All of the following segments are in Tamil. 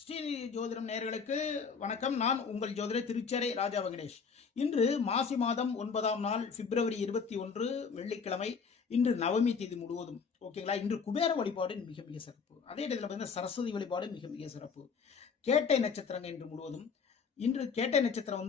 ஸ்ரீ ஜோதிடம் நேயர்களுக்கு வணக்கம். நான் உங்கள் ஜோதிடர் திருச்சேரை ராஜா வெங்கடேஷ். இன்று மாசி மாதம் 9ஆம் நாள் பிப்ரவரி 21 வெள்ளிக்கிழமை. இன்று நவமி தேதி முழுவதும் ஓகேங்களா. இன்று குபேர வழிபாடு மிக மிக சிறப்பு. அதே இடத்துல பார்த்தீங்கன்னா சரஸ்வதி வழிபாடு மிக மிக சிறப்பு. கேட்டை நட்சத்திரங்க இன்று முழுவதும். இன்று கேட்டை நட்சத்திரம்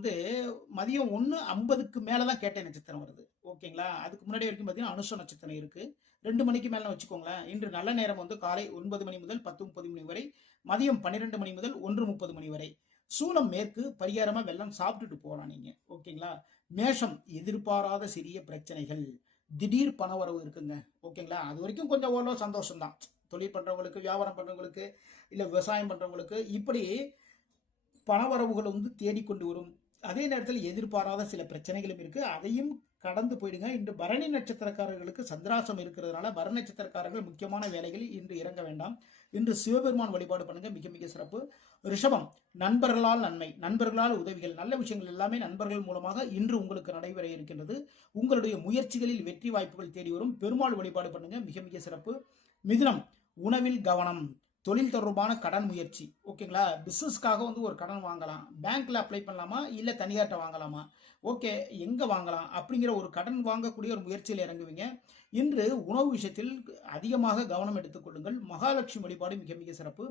மதியம் 1:50க்கு மேலே தான் கேட்டை நட்சத்திரம் வருது ஓகேங்களா. அதுக்கு முன்னாடி வரைக்கும் பார்த்தீங்கன்னா அனுஷ நட்சத்திரம் இருக்கு. 2 மணிக்கு மேலே வச்சுக்கோங்களேன். இன்று நல்ல நேரம் காலை 9 மணி முதல் 10:30 மணி வரை, மதியம் 12 மணி முதல் 1:30 மணி வரை. சூலம் மேற்கு, பரிகாரமா வெள்ளம் சாப்பிட்டுட்டு போகலாம் நீங்க ஓகேங்களா. மேஷம், எதிர்பாராத சிறிய பிரச்சனைகள், திடீர் பணவரவு இருக்குங்க ஓகேங்களா. அது வரைக்கும் கொஞ்சம் ஓரளவு சந்தோஷம் தான். தொழில் பண்றவங்களுக்கு, வியாபாரம் பண்றவங்களுக்கு, இல்ல விவசாயம் பண்றவங்களுக்கு இப்படி பணவரவுகள் தேடிக்கொண்டு வரும். அதே நேரத்தில் எதிர்பாராத சில பிரச்சனைகளும் இருக்கு. அதையும் கடந்து போயிடுங்க. இன்று பரணி நட்சத்திரக்காரர்களுக்கு சந்திராசம் இருக்கிறதுனால பரணி நட்சத்திரக்காரர்கள் முக்கியமான வேலைகளில் இன்று இறங்க வேண்டாம். இன்று சிவபெருமான் வழிபாடு பண்ணுங்க, மிக மிக சிறப்பு. ரிஷபம், நண்பர்களால் நன்மை, நண்பர்களால் உதவிகள், நல்ல விஷயங்கள் எல்லாமே நண்பர்கள் மூலமாக இன்று உங்களுக்கு நடைபெற இருக்கின்றது. உங்களுடைய முயற்சிகளில் வெற்றி வாய்ப்புகள் தேடி வரும். பெருமாள் வழிபாடு பண்ணுங்க, மிக மிக சிறப்பு. மிதுனம், உணவில் கவனம், தொழில் தொடர்பான கடன் முயற்சி ஓகேங்களா. பிசினஸ்க்காக ஒரு கடன் வாங்கலாம், பேங்க்ல அப்ளை பண்ணலாமா இல்ல தனியார்ட்ட வாங்கலாமா, ஓகே எங்க வாங்கலாம் அப்படிங்கிற ஒரு கடன் வாங்கக்கூடிய ஒரு முயற்சியில் இறங்குவீங்க. இன்று உணவு விஷயத்தில் அதிகமாக கவனம் எடுத்துக்கொள்ளுங்கள். மகாலட்சுமி வழிபாடு மிக மிக சிறப்பு.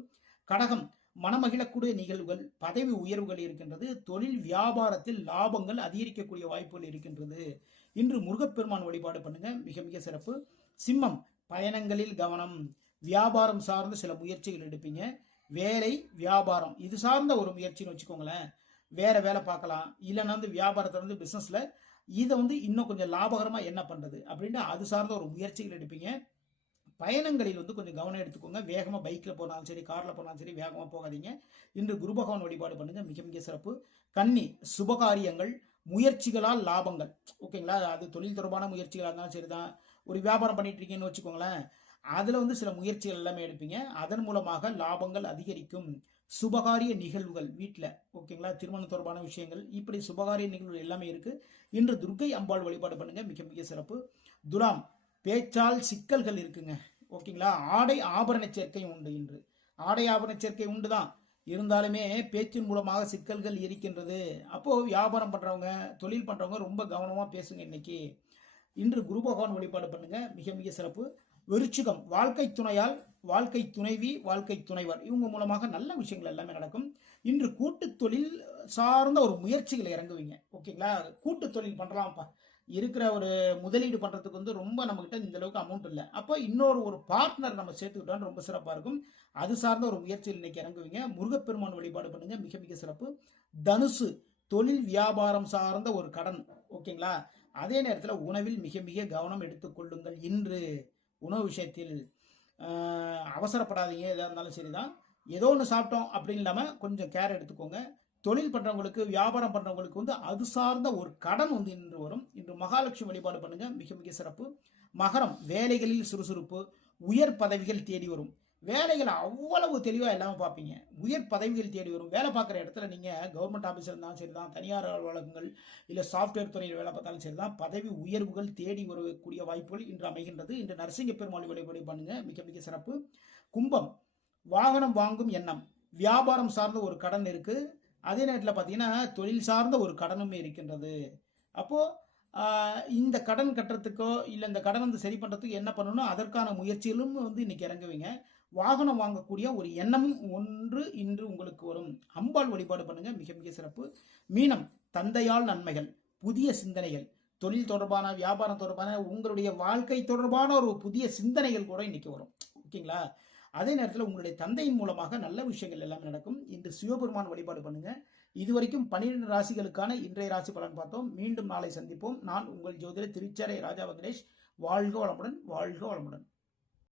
கடகம், மனமகிழக்கூடிய நிகழ்வுகள், பதவி உயர்வுகள் இருக்கின்றது. தொழில் வியாபாரத்தில் லாபங்கள் அதிகரிக்கக்கூடிய வாய்ப்புகள் இருக்கின்றது. இன்று முருகப்பெருமான் வழிபாடு பண்ணுங்க, மிக மிக சிறப்பு. சிம்மம், பயணங்களில் கவனம், வியாபாரம் சார்ந்த சில முயற்சிகள் எடுப்பீங்க. வேலை, வியாபாரம் இது சார்ந்த ஒரு முயற்சின்னு வச்சுக்கோங்களேன். வேற வேலை பார்க்கலாம், இல்லைன்னா வியாபாரத்தை பிசினஸ்ல இதை இன்னும் கொஞ்சம் லாபகரமா என்ன பண்றது அப்படின்ட்டு அது சார்ந்த ஒரு முயற்சிகள் எடுப்பீங்க. பயணங்களில் கொஞ்சம் கவனம் எடுத்துக்கோங்க. வேகமா பைக்ல போனாலும் சரி, கார்ல போனாலும் சரி, வேகமா போகாதீங்க. இன்று குரு பகவான் வழிபாடு பண்ணுங்க, மிக மிக சிறப்பு. கன்னி, சுபகாரியங்கள், முயற்சிகளால் லாபங்கள் ஓகேங்களா. அது தொழில் தொடர்பான முயற்சிகளாக இருந்தாலும் சரிதான். ஒரு வியாபாரம் பண்ணிட்டு இருக்கீங்கன்னு வச்சுக்கோங்களேன், அதுல சில முயற்சிகள் எல்லாமே எடுப்பீங்க. அதன் மூலமாக லாபங்கள் அதிகரிக்கும். சுபகாரிய நிகழ்வுகள் வீட்டில் ஓகேங்களா, திருமணம் தொடர்பான விஷயங்கள், இப்படி சுபகாரிய நிகழ்வுகள் எல்லாமே இருக்கு. இன்று துர்க்கை அம்பாள் வழிபாடு பண்ணுங்க, மிக மிக சிறப்பு. துலாம், பேச்சால் சிக்கல்கள் இருக்குங்க ஓகேங்களா. ஆடை ஆபரண சேர்க்கை உண்டு. இன்று ஆடை ஆபரண சேர்க்கை உண்டு தான், இருந்தாலுமே பேச்சின் மூலமாக சிக்கல்கள் இருக்கின்றது. அப்போ வியாபாரம் பண்றவங்க, தொழில் பண்றவங்க ரொம்ப கவனமா பேசுங்க இன்னைக்கு. இன்று குரு பகவான் வழிபாடு பண்ணுங்க, மிக மிக சிறப்பு. விருச்சிகம், வாழ்க்கை துணையால், வாழ்க்கை துணைவி, வாழ்க்கை துணைவர் இவங்க மூலமாக நல்ல விஷயங்கள் எல்லாமே நடக்கும். இன்று கூட்டு தொழில் சார்ந்த ஒரு முயற்சிகளை இறங்குவீங்க ஓகேங்களா. கூட்டு தொழில் பண்றலாம்ப்பா, இருக்கிற ஒரு முதலீடு பண்றதுக்கு ரொம்ப நம்ம கிட்ட இந்த அளவுக்கு அமௌண்ட் இல்லை. அப்போ இன்னொரு ஒரு பார்ட்னர் நம்ம சேர்த்துக்கிட்டோம், ரொம்ப சிறப்பா இருக்கும். அது சார்ந்த ஒரு முயற்சியில் இன்னைக்கு இறங்குவீங்க. முருகப்பெருமான் வழிபாடு பண்ணுங்க, மிக மிக சிறப்பு. தனுசு, தொழில் வியாபாரம் சார்ந்த ஒரு கடன் ஓகேங்களா. அதே நேரத்தில் உணவில் மிக மிக கவனம் எடுத்துக்கொள்ளுங்கள். இன்று உணவு விஷயத்தில் அவசரப்படாதீங்க. எதாக இருந்தாலும் சரிதான், ஏதோ ஒன்று சாப்பிட்டோம் அப்படின்னு இல்லாமல் கொஞ்சம் கேர் எடுத்துக்கோங்க. தொழில் பண்றவங்களுக்கு, வியாபாரம் பண்றவங்களுக்கு அது சார்ந்த ஒரு கடன் இன்று வரும். இன்று மகாலட்சுமி வழிபாடு பண்ணுங்க, மிக மிக சிறப்பு. மகரம், வேலைகளில் சுறுசுறுப்பு, உயர் பதவிகள் தேடி வரும். வேலைகளை அவ்வளவு தெளிவாக எல்லாமே பார்ப்பீங்க. உயர் பதவிகள் தேடி வரும். வேலை பார்க்குற இடத்துல நீங்கள் கவர்மெண்ட் ஆஃபீஸில் இருந்தாலும் சரி தான், தனியார் அலுவலகங்கள் இல்லை சாஃப்ட்வேர் துறையில் வேலை பார்த்தாலும் சரி தான், பதவி உயர்வுகள் தேடி வரக்கூடிய வாய்ப்புகள் இன்று அமைகின்றது. இன்று நரசிங்க பெருமாள் வழிபாடு பண்ணுங்க, மிக மிக சிறப்பு. கும்பம், வாகனம் வாங்கும் எண்ணம், வியாபாரம் சார்ந்த ஒரு கடன் இருக்கு. அதே நேரத்தில் பார்த்தீங்கன்னா தொழில் சார்ந்த ஒரு கடனுமே இருக்கின்றது. அப்போ இந்த கடன் கட்டுறதுக்கோ இல்லை இந்த கடன் சரி பண்ணுறதுக்கு என்ன பண்ணணும், அதற்கான முயற்சிகளும் இன்னைக்கு இறங்குவீங்க. வாகனம் வாங்கக்கூடிய ஒரு எண்ணமும் ஒன்று இன்று உங்களுக்கு வரும். அம்பாள் வழிபாடு பண்ணுங்க, மிக மிக சிறப்பு. மீனம், தந்தையால் நன்மைகள், புதிய சிந்தனைகள், தொழில் தொடர்பான, வியாபாரம் தொடர்பான, உங்களுடைய வாழ்க்கை தொடர்பான ஒரு புதிய சிந்தனைகள் கூட இன்னைக்கு வரும் ஓகேங்களா. அதே நேரத்தில் உங்களுடைய தந்தையின் மூலமாக நல்ல விஷயங்கள் எல்லாமே நடக்கும். இன்று சிவபெருமான் வழிபாடு பண்ணுங்க. இதுவரைக்கும் 12 ராசிகளுக்கான இன்றைய ராசி பலன் பார்த்தோம். மீண்டும் நாளை சந்திப்போம். நான் உங்கள் ஜோதிடர் திருச்சேரை ராஜா வெங்கடேஷ். வாழ்க வளமுடன், வாழ்க வளமுடன்.